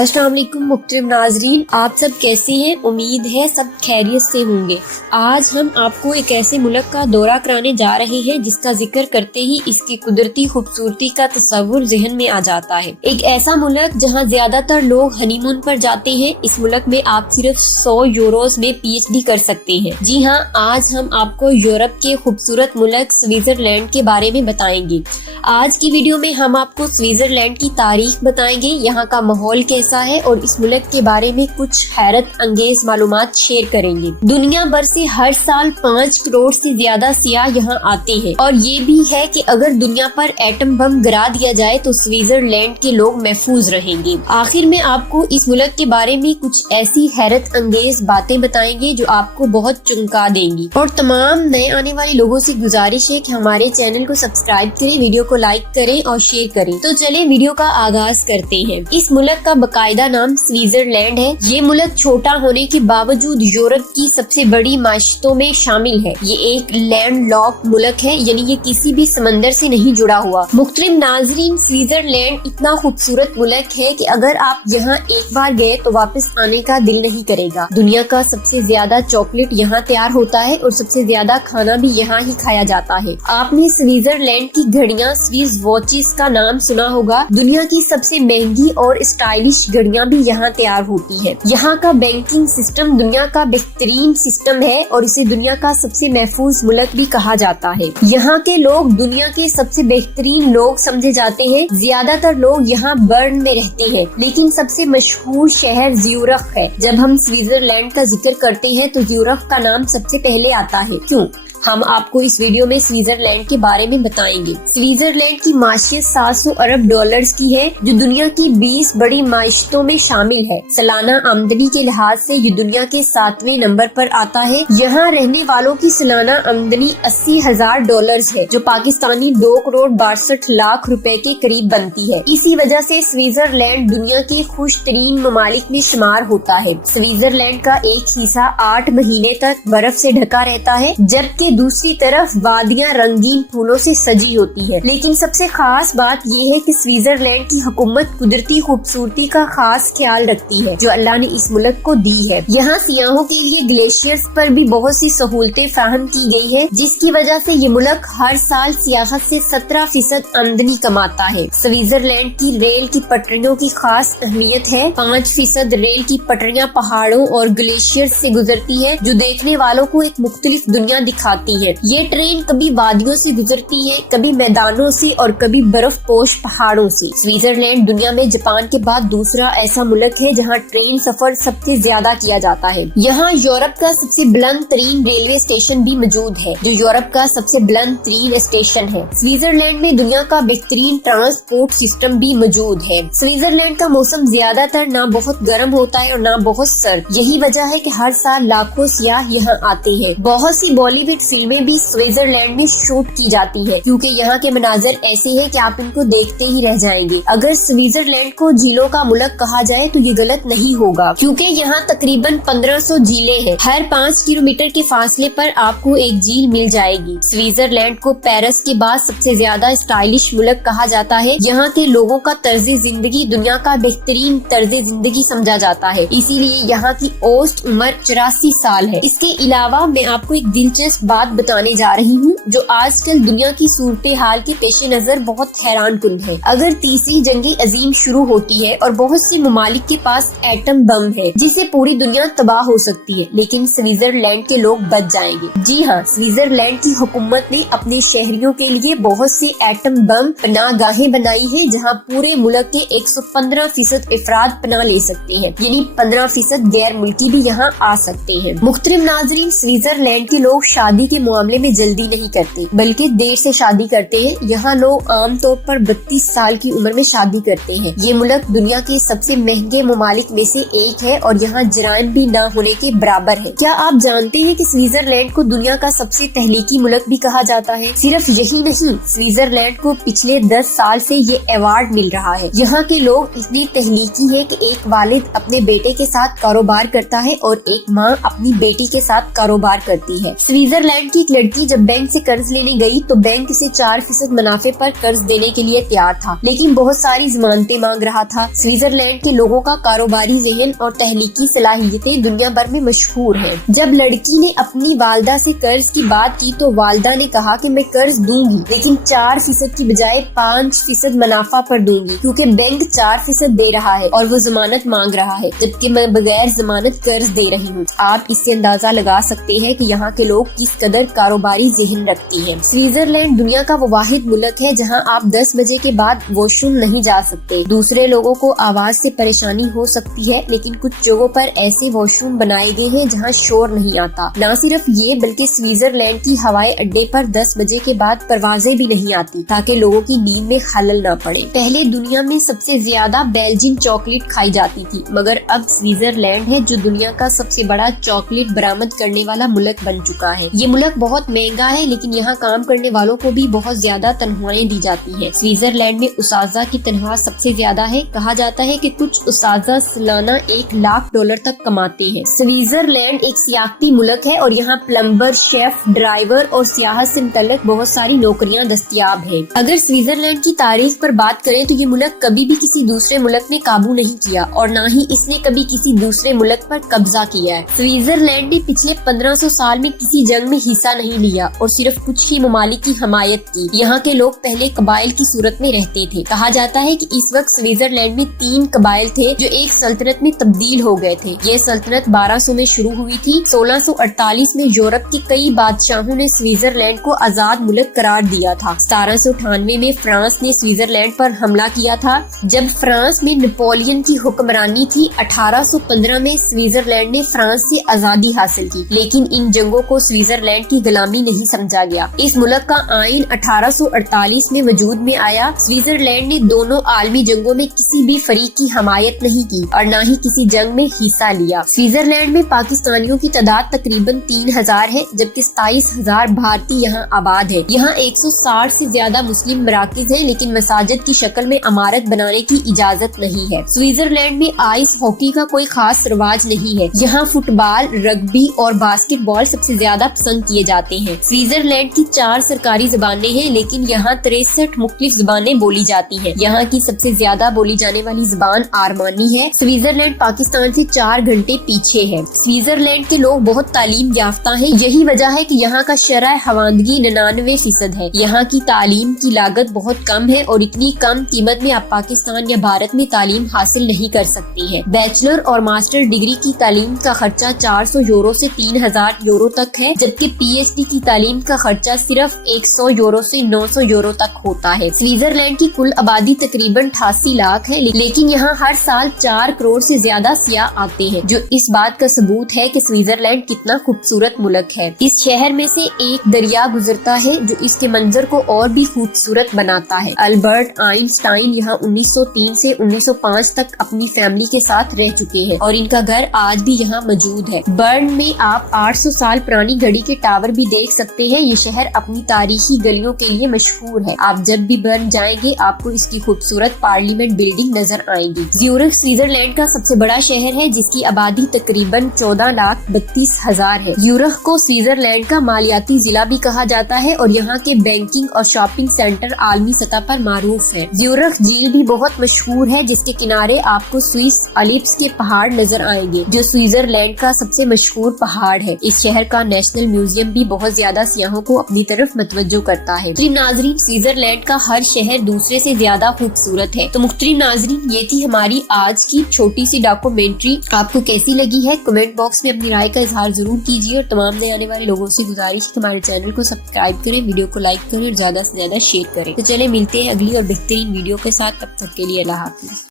अस्सलाम वालेकुम मुख्तरम नाजरीन, आप सब कैसे हैं? उम्मीद है सब खैरियत से होंगे। आज हम आपको एक ऐसे मुल्क का दौरा कराने जा रहे हैं जिसका जिक्र करते ही इसकी कुदरती खूबसूरती का तस्वुर ज़हन में आ जाता है। एक ऐसा मुल्क जहां ज्यादातर लोग हनीमून पर जाते हैं। इस मुल्क में आप सिर्फ 100 यूरोज में PhD कर सकते हैं। जी हाँ, आज हम आपको यूरोप के खूबसूरत मुल्क स्विट्जरलैंड के बारे में बताएंगे। आज की वीडियो में हम आपको स्विट्जरलैंड की तारीख बताएंगे, यहाँ का माहौल कैसा है और इस मुल्क के बारे में कुछ हैरत अंगेज मालूमात शेयर करेंगे। दुनिया भर से हर साल 5 करोड़ से ज्यादा सियाह यहाँ आते हैं और ये भी है कि अगर दुनिया पर एटम बम गिरा दिया जाए तो स्विट्जरलैंड के लोग महफूज रहेंगे। आखिर में आपको इस मुल्क के बारे में कुछ ऐसी हैरत अंगेज बातें बताएंगे जो आपको बहुत चौंका देंगी। और तमाम नए आने वाले लोगों से गुजारिश है कि हमारे चैनल को सब्सक्राइब करें, वीडियो को लाइक करें और शेयर करें। तो चलें वीडियो का आगाज करते हैं। इस मुल्क का बाकायदा नाम स्विट्जरलैंड है। ये मुल्क छोटा होने के बावजूद यूरोप की सबसे बड़ी माशतों में शामिल है। ये एक लैंड लॉक मुल्क है, यानी ये किसी भी समंदर से नहीं जुड़ा हुआ। मुख्तलिफ नाजरीन, स्विट्जरलैंड इतना खूबसूरत मुल्क है कि अगर आप यहाँ एक बार गए तो वापस आने का दिल नहीं करेगा। दुनिया का सबसे ज्यादा चॉकलेट यहाँ तैयार होता है और सबसे ज्यादा खाना भी यहाँ ही खाया जाता है। आपने स्विट्जरलैंड की घड़ियाँ स्विस वॉचेस का नाम सुना होगा। दुनिया की सबसे महंगी और स्टाइलिश घड़ियाँ भी यहाँ तैयार होती है। यहाँ का बैंकिंग सिस्टम दुनिया का बेहतरीन सिस्टम है और इसे दुनिया का सबसे महफूज मुल्क भी कहा जाता है। यहाँ के लोग दुनिया के सबसे बेहतरीन लोग समझे जाते हैं। ज्यादातर लोग यहाँ बर्न में रहते हैं, लेकिन सबसे मशहूर शहर ज्यूरिख है। जब हम स्विट्जरलैंड का जिक्र करते हैं तो ज्यूरिख का नाम सबसे पहले आता है। क्यों? हम आपको इस वीडियो में स्विट्जरलैंड के बारे में बताएंगे। स्विट्जरलैंड की माशियत 700 अरब डॉलर्स की है, जो दुनिया की 20 बड़ी माशियतों में शामिल है। सालाना आमदनी के लिहाज से ये दुनिया के 7वें नंबर पर आता है। यहाँ रहने वालों की सालाना आमदनी 80,000 डॉलर्स है, जो पाकिस्तानी 2 करोड़ 62 लाख रुपए के करीब बनती है। इसी वजह से स्विट्जरलैंड दुनिया के खुश तरीन ममालिक में शुमार होता है। स्विट्जरलैंड का एक हिस्सा 8 महीने तक बर्फ से ढका रहता है, जबकि दूसरी तरफ वादियां रंगीन फूलों से सजी होती है। लेकिन सबसे खास बात यह है कि स्विट्जरलैंड की हुकूमत कुदरती खूबसूरती का खास ख्याल रखती है, जो अल्लाह ने इस मुल्क को दी है। यहाँ सियाहों के लिए ग्लेशियर्स पर भी बहुत सी सहूलतें फराहम की गई है, जिसकी वजह से ये मुल्क हर साल सियाहत से 17% आमदनी कमाता है। स्विट्जरलैंड की रेल की पटरियों की खास अहमियत है। 5% रेल की पटरियां पहाड़ों और ग्लेशियर्स से गुजरती है, जो देखने वालों को एक मुख्तलिफ दुनिया दिखाती है। ये ट्रेन कभी वादियों से गुजरती है, कभी मैदानों से और कभी बर्फ पोश पहाड़ों से। स्विट्जरलैंड दुनिया में जापान के बाद दूसरा ऐसा मुल्क है जहाँ ट्रेन सफर सबसे ज्यादा किया जाता है। यहाँ यूरोप का सबसे बुलंद तरीन रेलवे स्टेशन भी मौजूद है, जो यूरोप का सबसे बुलंद तरीन स्टेशन है। स्विट्जरलैंड में दुनिया का बेहतरीन ट्रांसपोर्ट सिस्टम भी मौजूद है। स्विट्जरलैंड का मौसम ज्यादातर ना बहुत गर्म होता है और ना बहुत सर्द। यही वजह है कि हर साल लाखों सियाह यहाँ आते हैं। बहुत सी बॉलीवुड फिल्में भी स्विट्जरलैंड में शूट की जाती है, क्योंकि यहाँ के मनाजर ऐसे हैं कि आप इनको देखते ही रह जाएंगे। अगर स्विट्जरलैंड को झीलों का मुल्क कहा जाए तो ये गलत नहीं होगा, क्योंकि यहाँ तकरीबन 1500 झीलें हैं। हर 5 किलोमीटर के फासले पर आपको एक झील मिल जाएगी। स्विट्जरलैंड को पेरिस के बाद सबसे ज्यादा स्टाइलिश मुल्क कहा जाता है। यहाँ के लोगों का तर्ज जिंदगी दुनिया का बेहतरीन तर्ज जिंदगी समझा जाता है, इसीलिए यहाँ की औसत उम्र 84 साल है। इसके अलावा मैं आपको एक दिलचस्प बात बताने जा रही हूँ, जो आजकल दुनिया की सूरत हाल के पेश नजर बहुत हैरान कुन है। अगर तीसरी जंगी अजीम शुरू होती है और बहुत से ममालिक के पास एटम बम है, जिसे पूरी दुनिया तबाह हो सकती है, लेकिन स्विट्जरलैंड के लोग बच जाएंगे। जी हाँ, स्विट्जरलैंड की हुकूमत ने अपने शहरियों के लिए बहुत से एटम बम पनाहगाहें बनाई है, जहाँ पूरे मुल्क के 115% अफराद पनाह ले सकते हैं, यानी 15% गैर मुल्की भी यहाँ आ सकते हैं। मुख्तलिफ नाजरीन, स्विट्जरलैंड के लोग शादी के मामले में जल्दी नहीं करते, बल्कि देर से शादी करते हैं। यहाँ लोग आमतौर पर 32 साल की उम्र में शादी करते हैं। ये मुल्क दुनिया के सबसे महंगे ममालिक में से एक है और यहाँ जराइम भी न होने के बराबर है। क्या आप जानते हैं कि स्विट्जरलैंड को दुनिया का सबसे तहलीकी मुल्क भी कहा जाता है? सिर्फ यही नहीं, स्विट्जरलैंड को पिछले 10 साल से ये अवार्ड मिल रहा है। यहाँ के लोग इतनी तहलीकी है कि एक वालिद अपने बेटे के साथ कारोबार करता है और एक माँ अपनी बेटी के साथ कारोबार करती है। स्विट्जरलैंड स्विट्जरलैंड की एक लड़की जब बैंक से कर्ज लेने गई तो बैंक इसे 4% मुनाफे पर कर्ज देने के लिए तैयार था, लेकिन बहुत सारी जमानतें मांग रहा था। स्विट्जरलैंड के लोगों का कारोबारी ज़हन और तहलीकी सलाहियतें दुनिया भर में मशहूर हैं। जब लड़की ने अपनी वालदा से कर्ज की बात की तो वालदा ने कहा कि मैं कर्ज दूंगी, लेकिन 4% की बजाय 5% मुनाफा पर दूंगी, क्योंकि बैंक 4% दे रहा है और वो जमानत मांग रहा है, जबकि मैं बगैर जमानत कर्ज दे रही हूँ। आप इससे अंदाजा लगा सकते हैं कि यहाँ के लोग किस कदर कारोबारी ज़हन रखते हैं। स्विट्जरलैंड दुनिया का वो वाहिद मुल्क है जहाँ आप 10 बजे के बाद वॉशरूम नहीं जा सकते। दूसरे लोगों को आवाज से परेशानी हो सकती है, लेकिन कुछ जगहों पर ऐसे वॉशरूम बनाए गए हैं जहाँ शोर नहीं आता। न सिर्फ ये बल्कि स्विट्जरलैंड की हवाई अड्डे पर 10 बजे के बाद परवाजें भी नहीं आती, ताकि लोगों की नींद में खलल न पड़े। पहले दुनिया में सबसे ज्यादा बेल्जियन चॉकलेट खाई जाती थी, मगर अब स्विट्जरलैंड है जो दुनिया का सबसे बड़ा चॉकलेट बरामद करने वाला मुल्क बन चुका है। ये मुल्क बहुत महंगा है, लेकिन यहाँ काम करने वालों को भी बहुत ज्यादा तनख्वाहें दी जाती है। स्विट्जरलैंड में उसाजा की तनख्वाह सबसे ज्यादा है। कहा जाता है कि कुछ उसाजा सालाना $1,00,000 तक कमाते हैं। स्विट्जरलैंड एक सियाहती मुल्क है और यहाँ प्लम्बर, शेफ, ड्राइवर और सियाहत से मुतल्लिक बहुत सारी नौकरियाँ दस्तयाब है। अगर स्विट्जरलैंड की तारीख पर बात करें तो ये मुल्क कभी भी किसी दूसरे मुल्क ने काबू नहीं किया और न ही इसने कभी किसी दूसरे मुल्क पर कब्जा किया है। स्विट्जरलैंड ने पिछले 1500 साल में किसी जंग में हिस्सा नहीं लिया और सिर्फ कुछ ही ममालिक की हमायत की। यहाँ के लोग पहले कबाइल की सूरत में रहते थे। कहा जाता है कि इस वक्त स्विट्जरलैंड में 3 कबाइल थे जो एक सल्तनत में तब्दील हो गए थे। ये सल्तनत 1200 में शुरू हुई थी। 1648 में यूरोप के कई बादशाहों ने स्विट्जरलैंड को आजाद मुल्क करार दिया था। 1798 में फ्रांस ने स्विट्जरलैंड पर हमला किया था, जब फ्रांस में नेपोलियन की हुक्मरानी थी। 1815 में स्विट्जरलैंड ने फ्रांस से आजादी हासिल की, लेकिन इन जंगों को स्विट्जरलैंड की गुलामी नहीं समझा गया। इस मुल्क का आइन 1848 में वजूद में आया। स्विट्जरलैंड ने दोनों आलमी जंगों में किसी भी फरीक की हमायत नहीं की और न ही किसी जंग में हिस्सा लिया। स्विट्जरलैंड में पाकिस्तानियों की तादाद तकरीबन 3000 है, जबकि 27,000 भारतीय यहाँ आबाद है। यहाँ 160 से ज्यादा मुस्लिम मराकिज हैं, लेकिन मसाजिद की शक्ल में इमारत बनाने की इजाजत नहीं है। स्विट्जरलैंड में आइस हॉकी का कोई खास रिवाज नहीं है। यहाँ फुटबॉल, रग्बी और बास्केटबॉल सबसे ज्यादा पसंद किए जाते हैं। स्विट्जरलैंड की 4 सरकारी ज़बानें हैं, लेकिन यहाँ 63 मुख्तलिफ ज़बानें बोली जाती हैं। यहाँ की सबसे ज्यादा बोली जाने वाली ज़बान आरमानी है। स्विट्जरलैंड पाकिस्तान से 4 घंटे पीछे है। स्विट्जरलैंड के लोग बहुत तालीम याफ्ता हैं। यही वजह है कि यहाँ का शरह हवांदगी 99% है। यहाँ की तालीम की लागत बहुत कम है और इतनी कम कीमत में आप पाकिस्तान या भारत में तालीम हासिल नहीं कर सकती हैं। बैचलर और मास्टर डिग्री की तालीम का खर्चा €400 से €3000 तक है, जबकि PhD की तालीम का खर्चा सिर्फ €100 से €900 तक होता है। स्विट्जरलैंड की कुल आबादी तकरीबन 88 लाख है, लेकिन यहाँ हर साल 4 करोड़ से ज्यादा सियाह आते हैं, जो इस बात का सबूत है कि स्विट्जरलैंड कितना खूबसूरत मुल्क है। इस शहर में से एक दरिया गुजरता है जो इसके मंजर को और भी खूबसूरत बनाता है। अल्बर्ट आइंस्टाइन यहाँ 1903 से 1905 तक अपनी फैमिली के साथ रह चुके हैं और इनका घर आज भी यहाँ मौजूद है। बर्न में आप 800 साल पुरानी घड़ी के टावर भी देख सकते हैं। ये शहर अपनी तारीखी गलियों के लिए मशहूर है। आप जब भी बर्न जाएंगे आपको इसकी खूबसूरत पार्लियामेंट बिल्डिंग नजर आएगी। ज्यूरिख स्विट्जरलैंड का सबसे बड़ा शहर है, जिसकी आबादी तकरीबन 14,32,000 है। ज्यूरिख को स्विट्जरलैंड का मालियाती जिला भी कहा जाता है और यहाँ के बैंकिंग और शॉपिंग सेंटर आलमी सतह पर मारूफ है। ज्यूरिख झील भी बहुत मशहूर है, जिसके किनारे आपको स्विस एल्प्स के पहाड़ नजर आएंगे, जो स्विट्जरलैंड का सबसे मशहूर पहाड़ है। इस शहर का नेशनल म्यूजियम भी बहुत ज्यादा सियाहों को अपनी तरफ मतवज्जो करता है। नाज़रीन, स्विट्जरलैंड का हर शहर दूसरे से ज्यादा खूबसूरत है। तो मुख्तरम नाज़रीन, ये थी हमारी आज की छोटी सी डॉक्यूमेंट्री। आपको कैसी लगी है कमेंट बॉक्स में अपनी राय का इजहार जरूर कीजिए और तमाम नए आने वाले लोगों से गुजारिश है हमारे चैनल को सब्सक्राइब करें, वीडियो को लाइक करें और ज्यादा से ज्यादा शेयर करें। तो चले मिलते हैं अगली और बेहतरीन वीडियो के साथ। तब तक के लिए अल्लाह हाफिज।